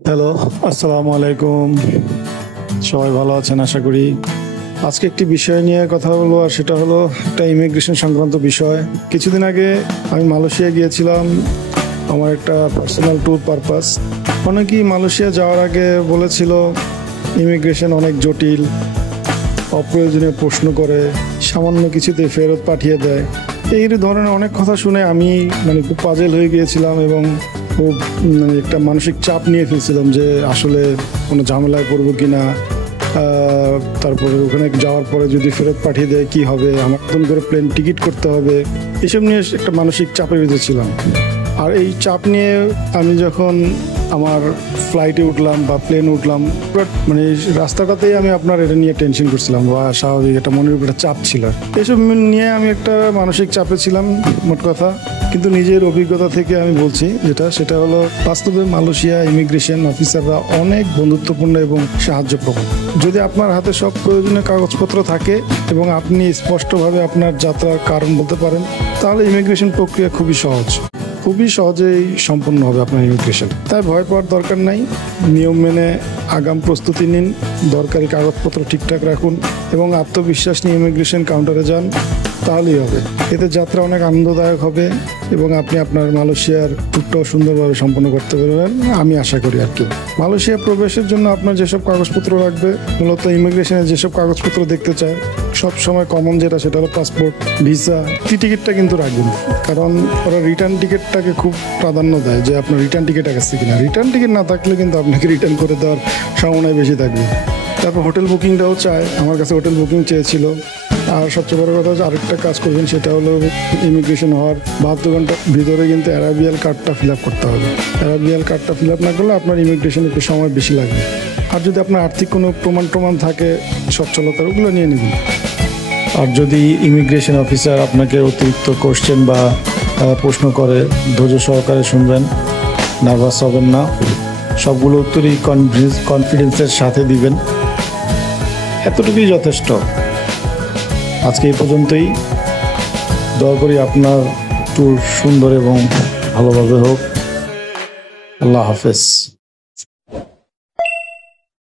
Hello, আসসালামু আলাইকুম। সবাই ভালো আছেন আশা করি। আজকে একটি বিষয় নিয়ে কথা বলবো, আর সেটা হলো একটা ইমিগ্রেশন সংক্রান্ত বিষয়। কিছুদিন আগে আমি মালয়েশিয়া গিয়েছিলাম আমার একটা পার্সোনাল ট্যুর পারপাস। অনেকেই মালয়েশিয়া যাওয়ার আগে বলেছিল ইমিগ্রেশন অনেক জটিল, অপ্রয়োজনীয় প্রশ্ন করে, সামান্য কিছুতে ফেরত পাঠিয়ে দেয়। এই ধরনের অনেক কথা শুনে আমি খুব পাজেল হয়ে গিয়েছিলাম এবং খুব একটা মানসিক চাপ নিয়ে ফেলছিলাম যে আসলে কোনো ঝামেলায় পড়বো কিনা, তারপরে ওখানে যাওয়ার পরে যদি ফেরত পাঠিয়ে দেয় কি হবে, আমার নতুন করে প্লেন টিকিট করতে হবে, এসব নিয়ে একটা মানসিক চাপে বেঁধেছিলাম। আর এই চাপ নিয়ে আমি যখন আমার ফ্লাইটে উঠলাম বা প্লেনে উঠলাম, রাস্তাটাতেই আমি আপনার এটা নিয়ে টেনশন করছিলাম বা স্বাভাবিক একটা মনের উপর একটা চাপ ছিল। এসব নিয়ে আমি একটা মানসিক চাপে ছিলাম মোট কথা। কিন্তু নিজের অভিজ্ঞতা থেকে আমি বলছি সেটা হলো বাস্তবে মালয়েশিয়া ইমিগ্রেশন অফিসাররা অনেক বন্ধুত্বপূর্ণ এবং সাহায্যপ্রদ। যদি আপনার হাতে সব প্রয়োজনীয় কাগজপত্র থাকে এবং আপনি স্পষ্টভাবে আপনার যাত্রার কারণ বলতে পারেন, তাহলে ইমিগ্রেশন প্রক্রিয়া খুবই সহজেই সম্পন্ন হবে আপনার ইমিগ্রেশন। তাই ভয় পাওয়ার দরকার নাই। নিয়ম মেনে আগাম প্রস্তুতি নিন, দরকারি কাগজপত্র ঠিকঠাক রাখুন এবং আত্মবিশ্বাস নিয়ে ইমিগ্রেশন কাউন্টারে যান, তাহলেই হবে। এতে যাত্রা অনেক আনন্দদায়ক হবে এবং আপনি আপনার মালয়েশিয়ার ট্যুরটাও সুন্দরভাবে সম্পন্ন করতে পারবেন, আমি আশা করি আর কি। মালয়েশিয়া প্রবেশের জন্য আপনার যেসব কাগজপত্র লাগবে, মূলত ইমিগ্রেশনে যেসব কাগজপত্র দেখতে চায় সব সময় কমন সেটা হলো পাসপোর্ট, ভিসা, টিকিটটা কিন্তু রাখবেন, কারণ ওরা রিটার্ন টিকিটটাকে খুব প্রাধান্য দেয় যে আপনার রিটার্ন টিকিট আছে কিনা। রিটার্ন টিকিট না থাকলে কিন্তু আপনাকে রিটার্ন করে দেওয়ার সম্ভাবনাই বেশি থাকবে। তারপর হোটেল বুকিংটাও চায়, আমার কাছে হোটেল বুকিং চেয়েছিল। আর সবচেয়ে বড় কথা হচ্ছে আরেকটা কাজ করবেন, সেটা হলো ইমিগ্রেশন হওয়ার 72 ঘন্টার ভিতরে কিন্তু অ্যারাবিয়াল কার্ডটা ফিল আপ করতে হবে। অ্যারাবিয়াল কার্ডটা ফিল আপ না করলে আপনার ইমিগ্রেশনে একটু সময় বেশি লাগবে। আর যদি আপনার আর্থিক কোনো প্রমাণ থাকে সচ্ছলতার, ওগুলো নিয়ে নেবেন। আর যদি ইমিগ্রেশন অফিসার আপনাকে অতিরিক্ত কোশ্চেন বা প্রশ্ন করে, ধৈর্য সহকারে শুনবেন, নার্ভাস হবেন না, সবগুলো উত্তরই কনফিডেন্সের সাথে দিবেন, এতটুকুই যথেষ্ট। আজকে এই পর্যন্তই। দয়া করি আপনার ট্যুর সুন্দর এবং ভালোভাবে হোক। আল্লাহ হাফেজ।